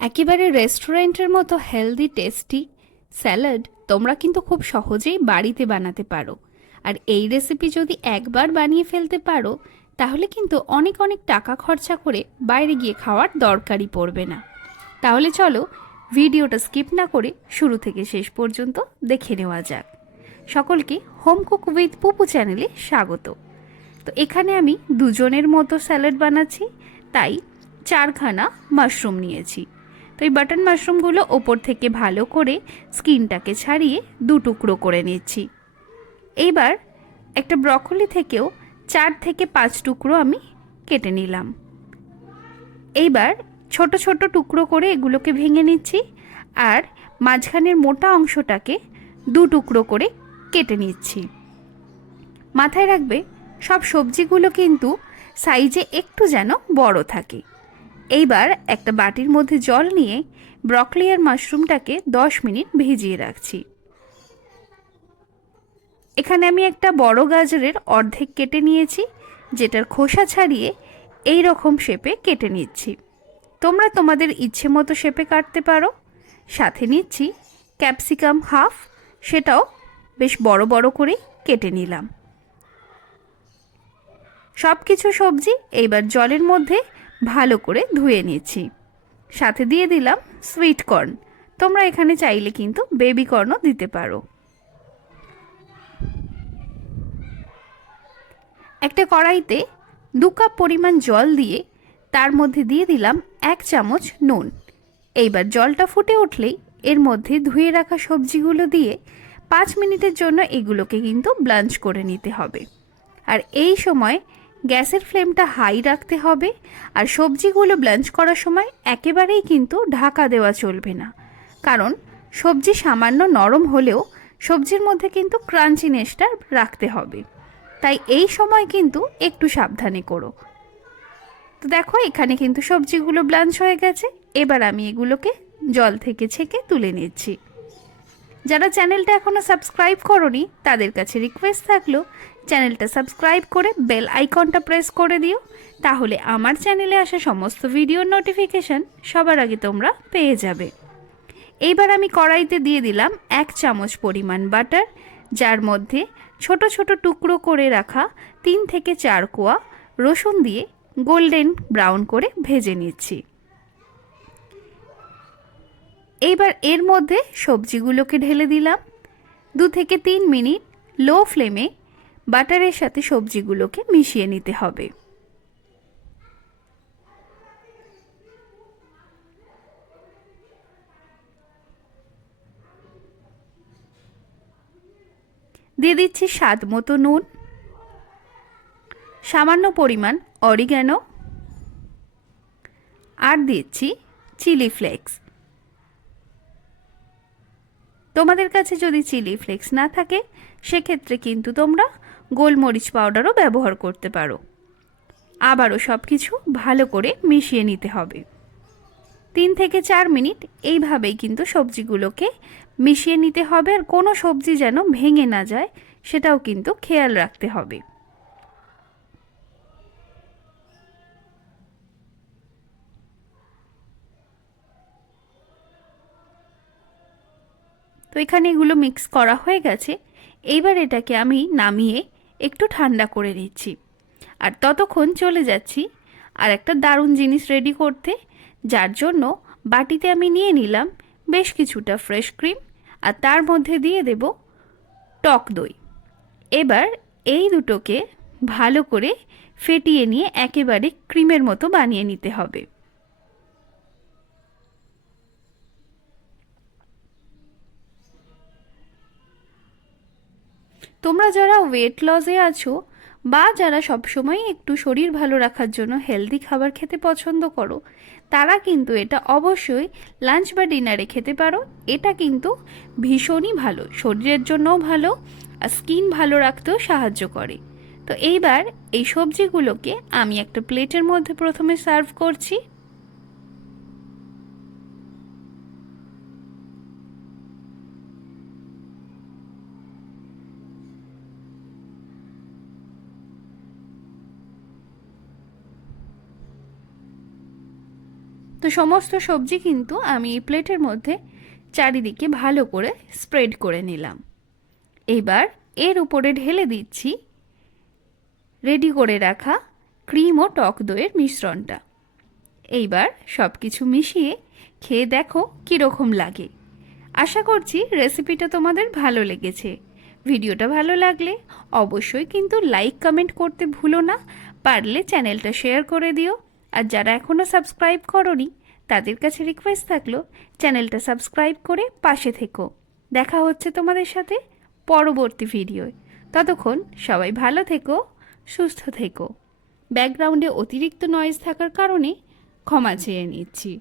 একেবারে রেস্টুরেন্টের মতো হেলদি টেস্টি স্যালাড তোমরা কিন্তু খুব সহজেই বাড়িতে বানাতে পারো। আর এই রেসিপি যদি একবার বানিয়ে ফেলতে পারো, তাহলে কিন্তু অনেক অনেক টাকা খরচা করে বাইরে গিয়ে খাওয়ার দরকারই পড়বে না। তাহলে চলো ভিডিওটা স্কিপ না করে শুরু থেকে শেষ পর্যন্ত দেখে নেওয়া যাক। সকলকে হোম কুক উইথ পুপু চ্যানেলে স্বাগত। তো এখানে আমি দুজনের মতো স্যালাড বানাচ্ছি, তাই চারখানা মাশরুম নিয়েছি। তো এই বাটন মাশরুমগুলো ওপর থেকে ভালো করে স্কিনটাকে ছাড়িয়ে দু টুকরো করে নিচ্ছি। এইবার একটা ব্রকলি থেকেও চার থেকে পাঁচ টুকরো আমি কেটে নিলাম। এইবার ছোট ছোট টুকরো করে এগুলোকে ভেঙে নিচ্ছি আর মাঝখানের মোটা অংশটাকে দু টুকরো করে কেটে নিচ্ছি। মাথায় রাখবে, সব সবজিগুলো কিন্তু সাইজে একটু যেন বড় থাকে। এইবার একটা বাটির মধ্যে জল নিয়ে ব্রকলি আর মাশরুমটাকে দশ মিনিট ভিজিয়ে রাখছি। এখানে আমি একটা বড় গাজরের অর্ধেক কেটে নিয়েছি, যেটার খোসা ছাড়িয়ে এই রকম শেপে কেটে নিচ্ছি। তোমরা তোমাদের ইচ্ছে মতো শেপে কাটতে পারো। সাথে নিচ্ছি ক্যাপসিকাম হাফ, সেটাও বেশ বড় বড় করেই কেটে নিলাম। সব কিছু সবজি এইবার জলের মধ্যে ভালো করে ধুয়ে নিয়েছি। সাথে দিয়ে দিলাম সুইট কর্ন তোমরা এখানে চাইলে কিন্তু বেবি কর্নও দিতে পারো। একটা কড়াইতে দু কাপ পরিমাণ জল দিয়ে তার মধ্যে দিয়ে দিলাম এক চামচ নুন। এইবার জলটা ফুটে উঠলেই এর মধ্যে ধুয়ে রাখা সবজিগুলো দিয়ে পাঁচ মিনিটের জন্য এগুলোকে কিন্তু ব্লাঞ্চ করে নিতে হবে। আর এই সময় গ্যাসের ফ্লেমটা হাই রাখতে হবে আর সবজিগুলো ব্লাঞ্চ করার সময় একেবারেই কিন্তু ঢাকা দেওয়া চলবে না। কারণ সবজি সামান্য নরম হলেও সবজির মধ্যে কিন্তু ক্রাঞ্চিনেসটা রাখতে হবে। তাই এই সময় কিন্তু একটু সাবধানে করো। তো দেখো, এখানে কিন্তু সবজিগুলো ব্লাঞ্চ হয়ে গেছে। এবার আমি এগুলোকে জল থেকে ছেঁকে তুলে নিচ্ছি। যারা চ্যানেলটা এখনও সাবস্ক্রাইব করনি, তাদের কাছে রিকোয়েস্ট থাকল চ্যানেলটা সাবস্ক্রাইব করে বেল আইকনটা প্রেস করে দিও। তাহলে আমার চ্যানেলে আসা সমস্ত ভিডিওর নোটিফিকেশান সবার আগে তোমরা পেয়ে যাবে। এইবার আমি কড়াইতে দিয়ে দিলাম এক চামচ পরিমাণ বাটার, যার মধ্যে ছোট ছোট টুকরো করে রাখা তিন থেকে চার কোয়া রসুন দিয়ে গোল্ডেন ব্রাউন করে ভেজে নিচ্ছি। এইবার এর মধ্যে সবজিগুলোকে ঢেলে দিলাম। দু থেকে তিন মিনিট লো ফ্লেমে বাটারের সাথে সবজিগুলোকে মিশিয়ে নিতে হবে। দিয়ে দিচ্ছি স্বাদ মতো নুন, সামান্য পরিমাণ অরিগ্যানো, আর দিচ্ছি চিলি ফ্লেক্স। তোমাদের কাছে যদি চিলি ফ্লেক্স না থাকে, সেক্ষেত্রে কিন্তু তোমরা গোলমরিচ পাউডারও ব্যবহার করতে পারো। আবারও সব কিছু ভালো করে মিশিয়ে নিতে হবে। তিন থেকে চার মিনিট এইভাবেই কিন্তু সবজিগুলোকে মিশিয়ে নিতে হবে আর কোনো সবজি যেন ভেঙে না যায়, সেটাও কিন্তু খেয়াল রাখতে হবে। তো এখানে এগুলো মিক্স করা হয়ে গেছে। এইবার এটাকে আমি নামিয়ে একটু ঠান্ডা করে নিচ্ছি। আর ততক্ষণ চলে যাচ্ছি আর একটা দারুণ জিনিস রেডি করতে, যার জন্য বাটিতে আমি নিয়ে নিলাম বেশ কিছুটা ফ্রেশ ক্রিম আর তার মধ্যে দিয়ে দেব টক দই। এবার এই দুটোকে ভালো করে ফেটিয়ে নিয়ে একেবারে ক্রিমের মতো বানিয়ে নিতে হবে। তোমরা যারা ওয়েট লসে আছো বা যারা সবসময় একটু শরীর ভালো রাখার জন্য হেলদি খাবার খেতে পছন্দ করো, তারা কিন্তু এটা অবশ্যই লাঞ্চ বা ডিনারে খেতে পারো। এটা কিন্তু ভীষণই ভালো, শরীরের জন্যও ভালো, আর স্কিন ভালো রাখতেও সাহায্য করে। তো এইবার এই সবজিগুলোকে আমি একটা প্লেটের মধ্যে প্রথমে সার্ভ করছি। তো সমস্ত সবজি কিন্তু আমি এই প্লেটের মধ্যে চারিদিকে ভালো করে স্প্রেড করে নিলাম। এবার এর উপরে ঢেলে দিচ্ছি রেডি করে রাখা ক্রিম ও টক দইয়ের মিশ্রণটা। এইবার সব কিছু মিশিয়ে খেয়ে দেখো কীরকম লাগে। আশা করছি রেসিপিটা তোমাদের ভালো লেগেছে। ভিডিওটা ভালো লাগলে অবশ্যই কিন্তু লাইক, কমেন্ট করতে ভুলো না। পারলে চ্যানেলটা শেয়ার করে দিও। আর যারা এখনও সাবস্ক্রাইব করনি, তাদের কাছে রিকোয়েস্ট থাকল, চ্যানেলটা সাবস্ক্রাইব করে পাশে থেকো। দেখা হচ্ছে তোমাদের সাথে পরবর্তী ভিডিওয় ততক্ষণ সবাই ভালো থেকো, সুস্থ থেকো। ব্যাকগ্রাউন্ডে অতিরিক্ত নয়েজ থাকার কারণে ক্ষমা চেয়ে নিচ্ছি।